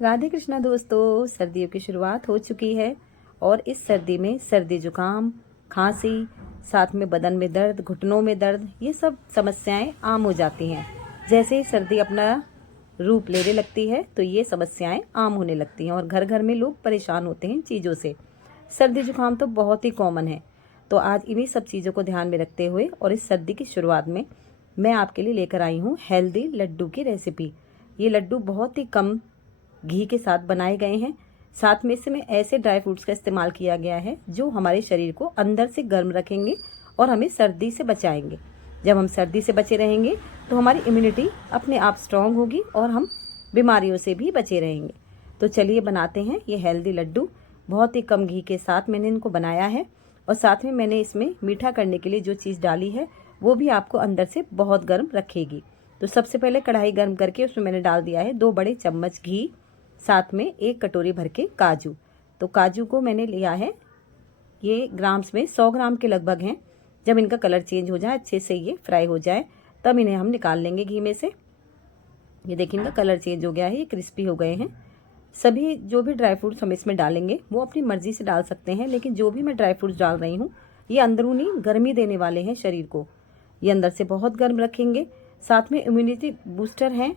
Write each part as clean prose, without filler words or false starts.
राधे कृष्णा दोस्तों, सर्दियों की शुरुआत हो चुकी है और इस सर्दी में सर्दी जुकाम, खांसी, साथ में बदन में दर्द, घुटनों में दर्द, ये सब समस्याएं आम हो जाती हैं। जैसे ही सर्दी अपना रूप लेने लगती है तो ये समस्याएं आम होने लगती हैं और घर घर में लोग परेशान होते हैं इन चीज़ों से। सर्दी जुकाम तो बहुत ही कॉमन है। तो आज इन्हीं सब चीज़ों को ध्यान में रखते हुए और इस सर्दी की शुरुआत में मैं आपके लिए लेकर आई हूँ हेल्दी लड्डू की रेसिपी। ये लड्डू बहुत ही कम घी के साथ बनाए गए हैं। साथ में इसमें ऐसे ड्राई फ्रूट्स का इस्तेमाल किया गया है जो हमारे शरीर को अंदर से गर्म रखेंगे और हमें सर्दी से बचाएंगे। जब हम सर्दी से बचे रहेंगे तो हमारी इम्यूनिटी अपने आप स्ट्रांग होगी और हम बीमारियों से भी बचे रहेंगे। तो चलिए बनाते हैं ये हेल्दी लड्डू। बहुत ही कम घी के साथ मैंने इनको बनाया है और साथ में मैंने इसमें मीठा करने के लिए जो चीज़ डाली है वो भी आपको अंदर से बहुत गर्म रखेगी। तो सबसे पहले कढ़ाई गर्म करके उसमें मैंने डाल दिया है 2 बड़े चम्मच घी, साथ में 1 कटोरी भर के काजू। तो काजू को मैंने लिया है, ये ग्राम्स में 100 ग्राम के लगभग हैं। जब इनका कलर चेंज हो जाए, अच्छे से ये फ्राई हो जाए, तब इन्हें हम निकाल लेंगे घी में से। ये देखिए इनका कलर चेंज हो गया है, ये क्रिस्पी हो गए हैं। सभी जो भी ड्राई फ्रूट्स हम इसमें डालेंगे वो अपनी मर्जी से डाल सकते हैं, लेकिन जो भी मैं ड्राई फ्रूट्स डाल रही हूँ ये अंदरूनी गर्मी देने वाले हैं शरीर को। ये अंदर से बहुत गर्म रखेंगे, साथ में इम्यूनिटी बूस्टर हैं,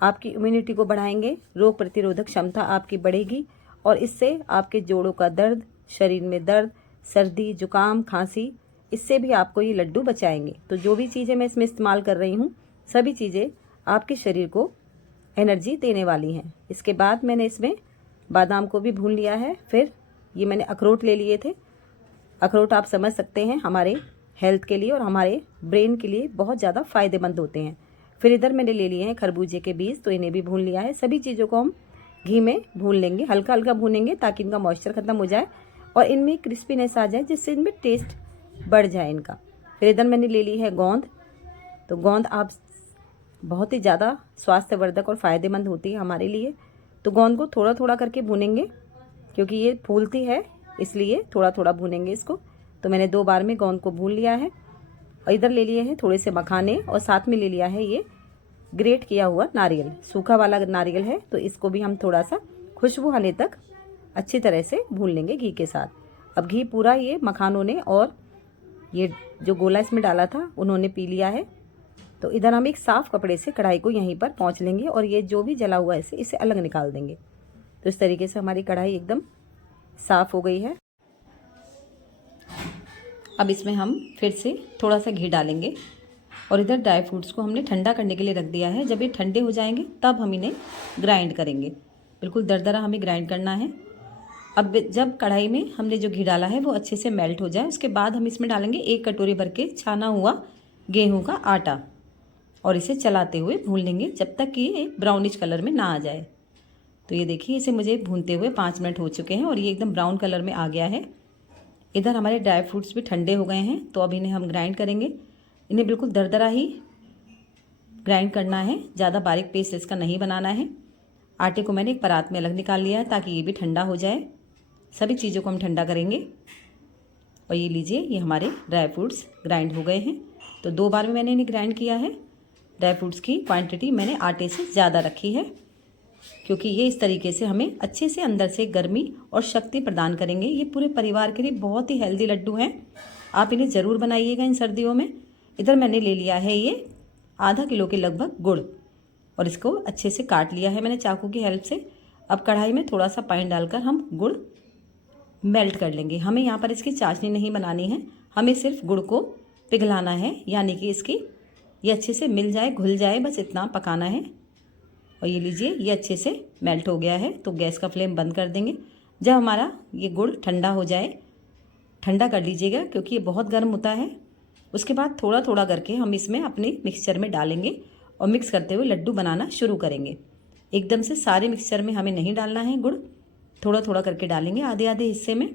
आपकी इम्यूनिटी को बढ़ाएंगे, रोग प्रतिरोधक क्षमता आपकी बढ़ेगी और इससे आपके जोड़ों का दर्द, शरीर में दर्द, सर्दी जुकाम, खांसी, इससे भी आपको ये लड्डू बचाएंगे। तो जो भी चीज़ें मैं इसमें इस्तेमाल कर रही हूँ सभी चीज़ें आपके शरीर को एनर्जी देने वाली हैं। इसके बाद मैंने इसमें बादाम को भी भून लिया है। फिर ये मैंने अखरोट ले लिए थे। अखरोट आप समझ सकते हैं हमारे हेल्थ के लिए और हमारे ब्रेन के लिए बहुत ज़्यादा फ़ायदेमंद होते हैं। फिर इधर मैंने ले लिए हैं खरबूजे के बीज, तो इन्हें भी भून लिया है। सभी चीज़ों को हम घी में भून लेंगे, हल्का हल्का भूनेंगे ताकि इनका मॉइस्चर ख़त्म हो जाए और इनमें क्रिस्पीनेस आ जाए, जिससे इनमें टेस्ट बढ़ जाए इनका। फिर इधर मैंने ले ली है गोंद। तो गोंद आप बहुत ही ज़्यादा स्वास्थ्यवर्धक और फ़ायदेमंद होती है हमारे लिए। तो गोंद को थोड़ा थोड़ा करके भूनेंगे, क्योंकि ये फूलती है इसलिए थोड़ा थोड़ा भूनेंगे इसको। तो मैंने 2 बार में गोंद को भून लिया है। और इधर ले लिए हैं थोड़े से मखाने और साथ में ले लिया है ये ग्रेट किया हुआ नारियल, सूखा वाला नारियल है। तो इसको भी हम थोड़ा सा खुशबू आने तक अच्छी तरह से भून लेंगे घी के साथ। अब घी पूरा ये मखानों ने और ये जो गोला इसमें डाला था उन्होंने पी लिया है। तो इधर हम एक साफ़ कपड़े से कढ़ाई को यहीं पर पोंछ लेंगे और ये जो भी जला हुआ है इसे अलग निकाल देंगे। तो इस तरीके से हमारी कढ़ाई एकदम साफ़ हो गई है। अब इसमें हम फिर से थोड़ा सा घी डालेंगे और इधर ड्राई फ्रूट्स को हमने ठंडा करने के लिए रख दिया है। जब ये ठंडे हो जाएंगे तब हम इन्हें ग्राइंड करेंगे। बिल्कुल दरदरा हमें ग्राइंड करना है। अब जब कढ़ाई में हमने जो घी डाला है वो अच्छे से मेल्ट हो जाए, उसके बाद हम इसमें डालेंगे 1 कटोरी भर के छाना हुआ गेहूँ का आटा और इसे चलाते हुए भून लेंगे जब तक कि ये ब्राउनिश कलर में ना आ जाए। तो ये देखिए इसे मुझे भूनते हुए 5 मिनट हो चुके हैं और ये एकदम ब्राउन कलर में आ गया है। इधर हमारे ड्राई फ्रूट्स भी ठंडे हो गए हैं। तो अब इन्हें हम ग्राइंड करेंगे। इन्हें बिल्कुल दरदरा ही ग्राइंड करना है, ज़्यादा बारीक पेस्ट इसका नहीं बनाना है। आटे को मैंने एक परात में अलग निकाल लिया है ताकि ये भी ठंडा हो जाए। सभी चीज़ों को हम ठंडा करेंगे। और ये लीजिए, ये हमारे ड्राई फ्रूट्स ग्राइंड हो गए हैं। तो 2 बार में मैंने इन्हें ग्राइंड किया है। ड्राई फ्रूट्स की क्वांटिटी मैंने आटे से ज़्यादा रखी है, क्योंकि ये इस तरीके से हमें अच्छे से अंदर से गर्मी और शक्ति प्रदान करेंगे। ये पूरे परिवार के लिए बहुत ही हेल्दी लड्डू हैं। आप इन्हें ज़रूर बनाइएगा इन सर्दियों में। इधर मैंने ले लिया है ये आधा किलो के लगभग गुड़ और इसको अच्छे से काट लिया है मैंने चाकू की हेल्प से। अब कढ़ाई में थोड़ा सा पानी डालकर हम गुड़ मेल्ट कर लेंगे। हमें यहाँ पर इसकी चाशनी नहीं बनानी है, हमें सिर्फ गुड़ को पिघलाना है, यानी कि इसकी ये अच्छे से मिल जाए, घुल जाए, बस इतना पकाना है। और ये लीजिए, ये अच्छे से मेल्ट हो गया है। तो गैस का फ्लेम बंद कर देंगे। जब हमारा ये गुड़ ठंडा हो जाए, ठंडा कर लीजिएगा क्योंकि ये बहुत गर्म होता है। उसके बाद थोड़ा थोड़ा करके हम इसमें अपने मिक्सचर में डालेंगे और मिक्स करते हुए लड्डू बनाना शुरू करेंगे। एकदम से सारे मिक्सचर में हमें नहीं डालना है गुड़, थोड़ा थोड़ा करके डालेंगे आधे आधे हिस्से में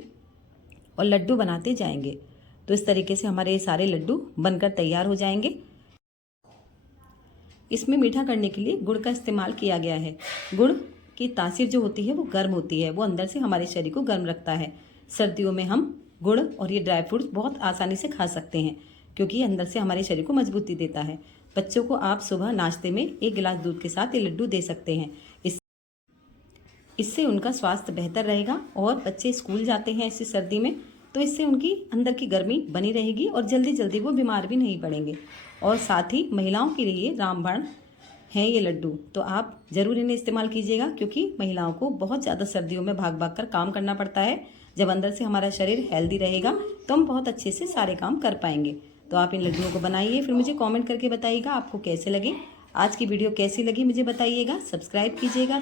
और लड्डू बनाते जाएंगे। तो इस तरीके से हमारे ये सारे लड्डू बनकर तैयार हो जाएंगे। इसमें मीठा करने के लिए गुड़ का इस्तेमाल किया गया है। गुड़ की तासीर जो होती है वो गर्म होती है, वो अंदर से हमारे शरीर को गर्म रखता है। सर्दियों में हम गुड़ और ये ड्राई फ्रूट्स बहुत आसानी से खा सकते हैं, क्योंकि ये अंदर से हमारे शरीर को मजबूती देता है। बच्चों को आप सुबह नाश्ते में 1 गिलास दूध के साथ ये लड्डू दे सकते हैं। इससे उनका स्वास्थ्य बेहतर रहेगा और बच्चे स्कूल जाते हैं इस सर्दी में, तो इससे उनकी अंदर की गर्मी बनी रहेगी और जल्दी जल्दी वो बीमार भी नहीं पड़ेंगे। और साथ ही महिलाओं के लिए रामबाण हैं ये लड्डू, तो आप ज़रूर इन्हें इस्तेमाल कीजिएगा, क्योंकि महिलाओं को बहुत ज़्यादा सर्दियों में भाग भाग कर काम करना पड़ता है। जब अंदर से हमारा शरीर हेल्दी रहेगा तो हम बहुत अच्छे से सारे काम कर पाएंगे। तो आप इन लड्डुओं को बनाइए, फिर मुझे कमेंट करके बताइएगा आपको कैसे लगे। आज की वीडियो कैसी लगी मुझे बताइएगा, सब्सक्राइब कीजिएगा।